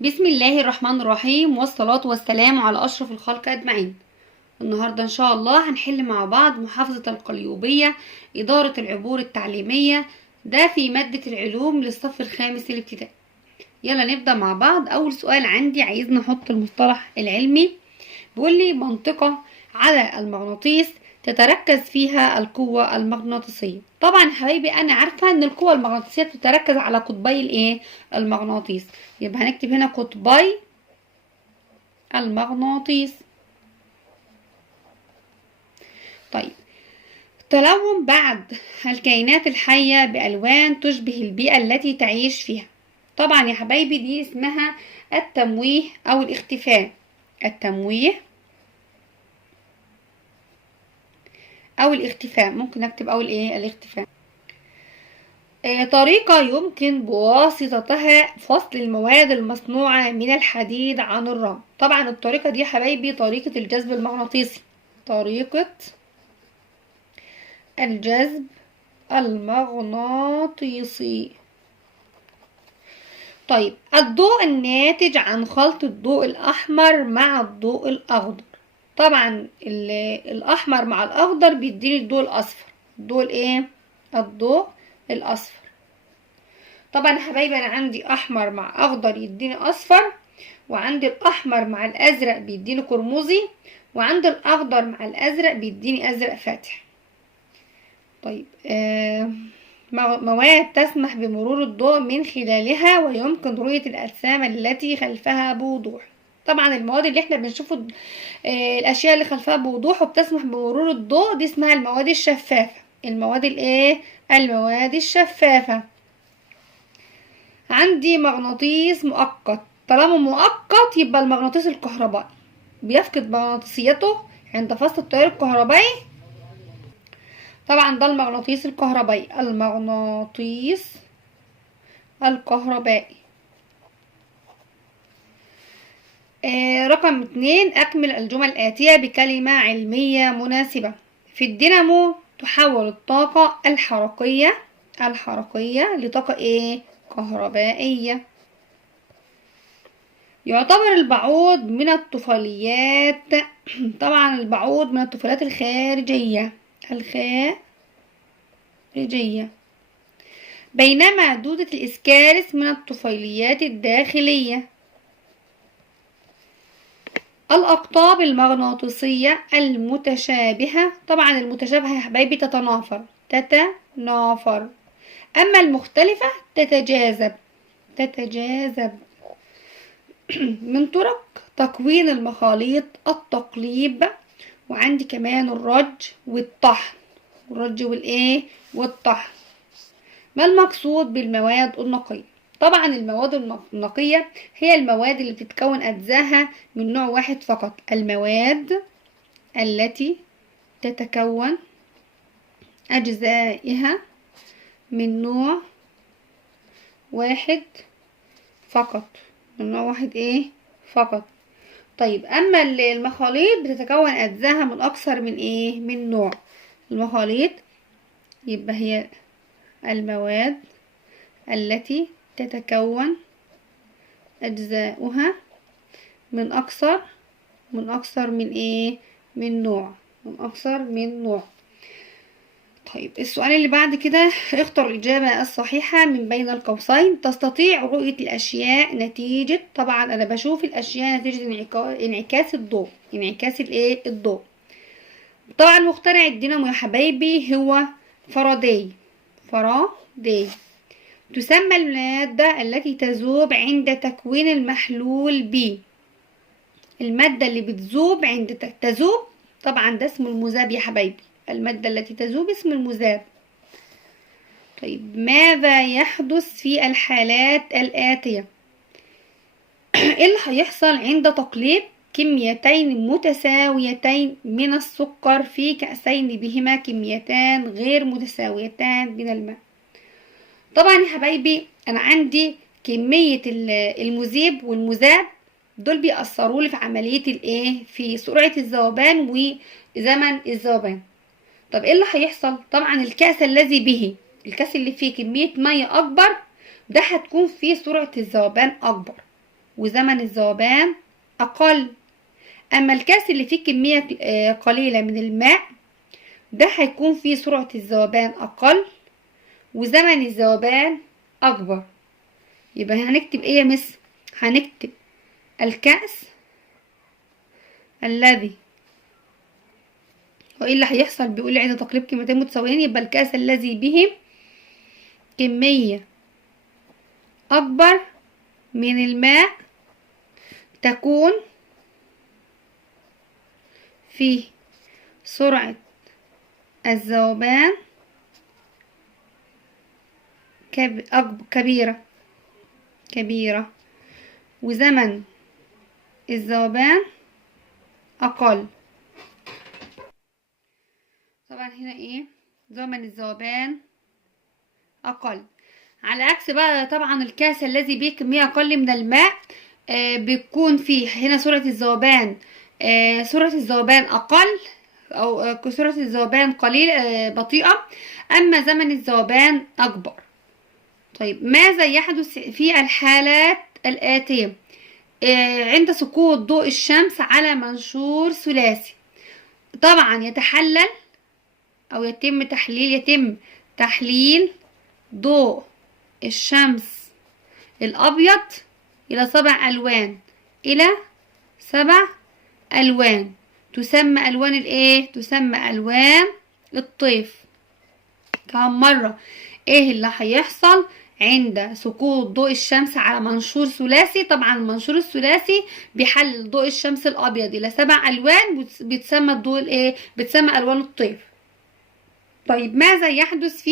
بسم الله الرحمن الرحيم، والصلاة والسلام على أشرف الخلق أجمعين. النهاردة إن شاء الله هنحل مع بعض محافظة القليوبية، إدارة العبور التعليمية، ده في مادة العلوم للصف الخامس الابتدائي. يلا نبدأ مع بعض. أول سؤال عندي عايز نحط المصطلح العلمي. بيقول لي منطقة على المغناطيس تتركز فيها القوة المغناطيسية. طبعا يا حبايبي أنا عارفة إن القوة المغناطيسية تتركز على قطبي المغناطيس. يبقى هنكتب هنا قطبي المغناطيس. طيب، تلون بعض الكائنات الحية بألوان تشبه البيئة التي تعيش فيها. طبعا يا حبايبي دي اسمها التمويه أو الاختفاء. التمويه أو الاختفاء، ممكن أكتب أول الاختفاء. طريقة يمكن بواسطتها فصل المواد المصنوعة من الحديد عن الرمل. طبعا الطريقة دي يا حبايبي طريقة الجذب المغناطيسي. طريقة الجذب المغناطيسي. طيب، الضوء الناتج عن خلط الضوء الأحمر مع الضوء الأخضر. طبعا الأحمر مع الأخضر بيديني الضوء الأصفر. الضوء الأصفر. طبعا يا حبايبي أنا عندي أحمر مع أخضر يديني أصفر، وعندي الأحمر مع الأزرق بيديني قرمزي، وعندي الأخضر مع الأزرق بيديني أزرق فاتح. طيب، مواد تسمح بمرور الضوء من خلالها ويمكن رؤية الأجسام التي خلفها بوضوح. طبعا المواد اللي احنا بنشوفه، الأشياء اللي خلفها بوضوح وبتسمح بمرور الضوء دي اسمها المواد الشفافة. المواد الشفافة. عندي مغناطيس مؤقت. طالما مؤقت يبقى المغناطيس الكهربائي بيفقد مغناطيسيته عند فصل التيار الكهربائي. طبعا ده المغناطيس الكهربائي. المغناطيس الكهربائي. رقم 2، أكمل الجمل الآتية بكلمة علمية مناسبة. في الدينامو تحول الطاقة الحركية لطاقة كهربائية. يعتبر البعوض من الطفيليات. طبعا البعوض من الطفيليات الخارجية. بينما دودة الإسكارس من الطفيليات الداخلية. الأقطاب المغناطيسية المتشابهة. طبعا المتشابهة يا حبايبي تتنافر. أما المختلفة تتجاذب. من طرق تكوين المخاليط التقليب، وعندي كمان الرج والطحن. والطحن. ما المقصود بالمواد النقية؟ طبعا المواد النقية هي المواد اللي بتتكون أجزاءها من نوع واحد فقط. المواد التي تتكون أجزائها من نوع واحد فقط. فقط. طيب، أما المخاليط بتتكون أجزاءها من أكثر من نوع. المخاليط يبقى هي المواد التي تتكون أجزاؤها من أكثر من نوع. طيب، السؤال اللي بعد كده، اختر الإجابة الصحيحة من بين القوسين. تستطيع رؤية الأشياء نتيجة. طبعا أنا بشوف الأشياء نتيجة انعكاس الضوء. الضوء. طبعا مخترع الدينامو يا حبايبي هو فاراداي. تسمى المادة التي تذوب عند تكوين المحلول ب. المادة اللي بتذوب عند تذوب طبعا ده اسمه المذاب يا حبايبي. المادة التي تذوب اسم المذاب. طيب، ماذا يحدث في الحالات الآتية؟ ايه اللي هيحصل عند تقليب كميتين متساويتين من السكر في كأسين بهما كميتان غير متساويتان من الماء؟ طبعا يا حبايبي انا عندي كمية المذيب والمذاب دول بيأثروا لي في عملية في سرعة الذوبان وزمن الذوبان. طب ايه اللي هيحصل؟ طبعا الكأس اللي فيه كمية مية اكبر ده هتكون فيه سرعة الذوبان اكبر. وزمن الذوبان أقل. أما الكأس اللي فيه كمية قليلة من الماء ده هيكون فيه سرعة الذوبان أقل وزمن الذوبان أكبر. يبقى هنكتب إيه يا مس؟ هنكتب الكأس الذي، وإيه اللي هيحصل؟ بيقول لي عند تقليب كلمتين متساويين، يبقى الكأس الذي به كمية أكبر من الماء تكون فيه سرعة الذوبان كبيرة وزمن الذوبان أقل. طبعا هنا ايه؟ زمن الذوبان أقل. على عكس بقى طبعا الكاس الذي به كمية أقل من الماء بيكون فيه هنا سرعة الذوبان أقل، أو سرعة الذوبان قليل بطيئة، أما زمن الذوبان أكبر. طيب ماذا يحدث في الحالات الآتية؟ عند سقوط ضوء الشمس على منشور ثلاثي، طبعا يتحلل أو يتم تحليل ضوء الشمس الأبيض إلى 7 ألوان، تسمى ألوان الإيه؟ تسمى ألوان الطيف. كم مرة؟ إيه اللي هيحصل عند سقوط ضوء الشمس على منشور ثلاثي؟ طبعا المنشور الثلاثي بيحلل ضوء الشمس الأبيض إلى 7 ألوان، بتسمى الضوء الإيه؟ بتسمى ألوان الطيف. طيب ماذا يحدث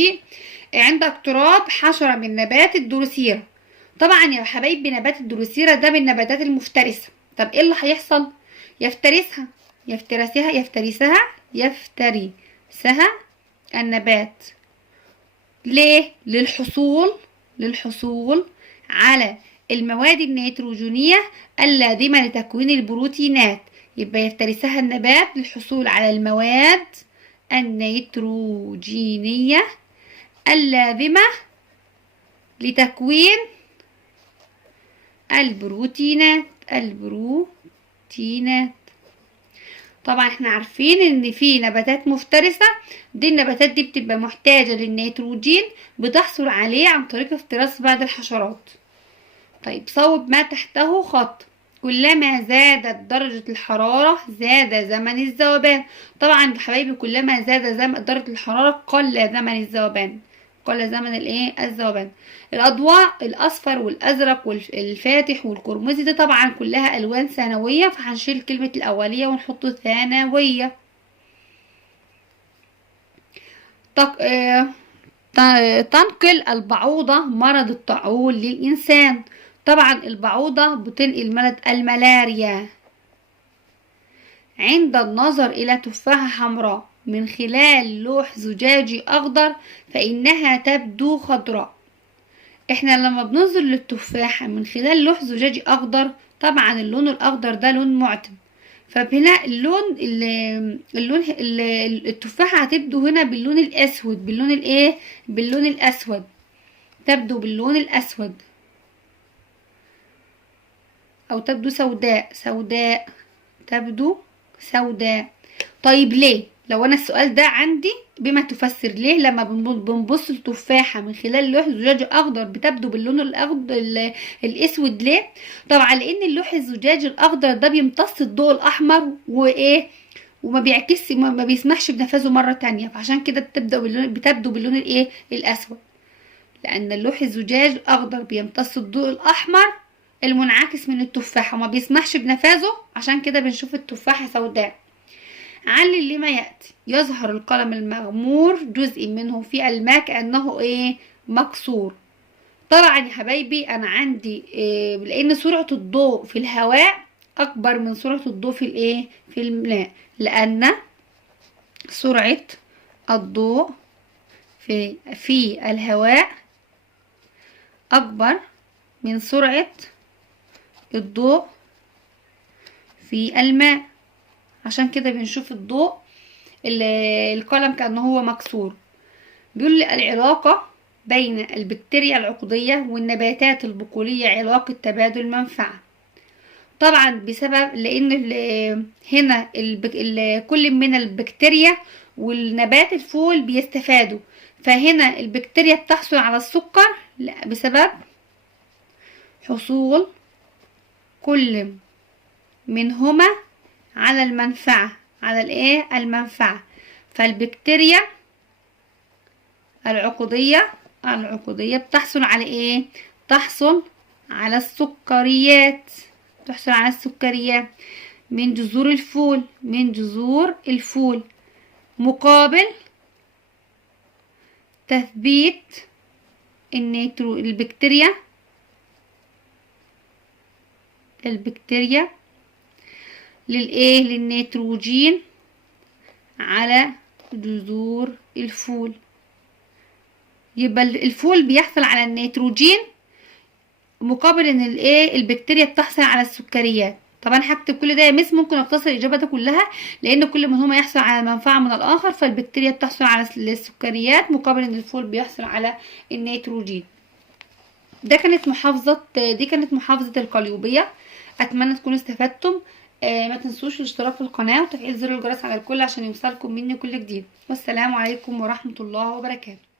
عند اقتراب حشرة من نبات الدروسيرة؟ طبعا يا حبايبي نبات الدروسيرة ده من النباتات المفترسة. طب ايه اللي هيحصل؟ يفترسها النبات. ليه؟ للحصول على المواد النيتروجينية اللازمة لتكوين البروتينات. يبقى يفترسها النبات للحصول على المواد النيتروجينية اللازمة لتكوين البروتينات. طبعا احنا عارفين ان في نباتات مفترسة، دي النباتات دي بتبقى محتاجة للنيتروجين، بتحصل عليه عن طريق افتراس بعض الحشرات. طيب صوب ما تحته خط. كلما زادت درجة الحرارة زاد زمن الذوبان. طبعا يا حبايبي كلما زاد درجة الحرارة قل زمن الذوبان. الذوبان. الأضواء الأصفر والأزرق والفاتح والقرمزي دي طبعا كلها ألوان ثانوية، فهنشيل كلمة الأولية ونحط ثانوية. تنقل البعوضة مرض الطاعون للإنسان. طبعا البعوضة بتنقل مرض الملاريا عند النظر إلى تفاحة حمراء من خلال لوح زجاجي أخضر فإنها تبدو خضراء. احنا لما بننظر للتفاحة من خلال لوح زجاجي أخضر، طبعا اللون الأخضر ده لون معتم، فهنا التفاحة هتبدو هنا باللون الأسود. تبدو باللون الأسود أو تبدو سوداء. طيب ليه؟ لو أنا السؤال ده عندي بما تفسر ليه لما بنبص التفاحة من خلال لوح زجاجي أخضر بتبدو باللون الأسود ليه؟ طبعا لأن اللوح الزجاجي الأخضر ده بيمتص الضوء الأحمر وما بيعكس، ما بيسمحش بنفاذه مرة تانية، فعشان كده بتبدو باللون الأسود، لأن اللوح الزجاجي الأخضر بيمتص الضوء الأحمر المنعكس من التفاحة وما بيسمحش بنفاذه، عشان كده بنشوف التفاحة سوداء. علل لما يأتي. يظهر القلم المغمور جزء منه في الماء كأنه مكسور. طبعا يا حبايبي أنا عندي لأن سرعة الضوء في الهواء أكبر من سرعة الضوء في الماء، لأن سرعة الضوء في الهواء أكبر من سرعة الضوء في الماء، عشان كده بنشوف الضوء القلم كأنه هو مكسور. بيقول لي العلاقة بين البكتيريا العقدية والنباتات البقولية علاقة تبادل منفعة. طبعا بسبب لان هنا كل من البكتيريا والنبات الفول بيستفادوا، فهنا البكتيريا بتحصل على السكر بسبب حصول كل منهما على المنفعة، على المنفعة. فالبكتيريا العقدية بتحصل على تحصل على السكريات، من جذور الفول، مقابل تثبيت البكتيريا للنيتروجين على جذور الفول. يبقى الفول بيحصل على النيتروجين مقابل ان البكتيريا بتحصل على السكريات. طبعا هكتب كل ده يا مس، ممكن اختصر الاجابه دي كلها، لان كل منهما يحصل على منفعه من الاخر. فالبكتيريا بتحصل على السكريات مقابل ان الفول بيحصل على النيتروجين. دي كانت محافظه القليوبيه. اتمنى تكونوا استفدتم. ما تنسوش الاشتراك في القناه وتفعيل زر الجرس على الكل عشان يوصلكم مني كل جديد. والسلام عليكم ورحمه الله وبركاته.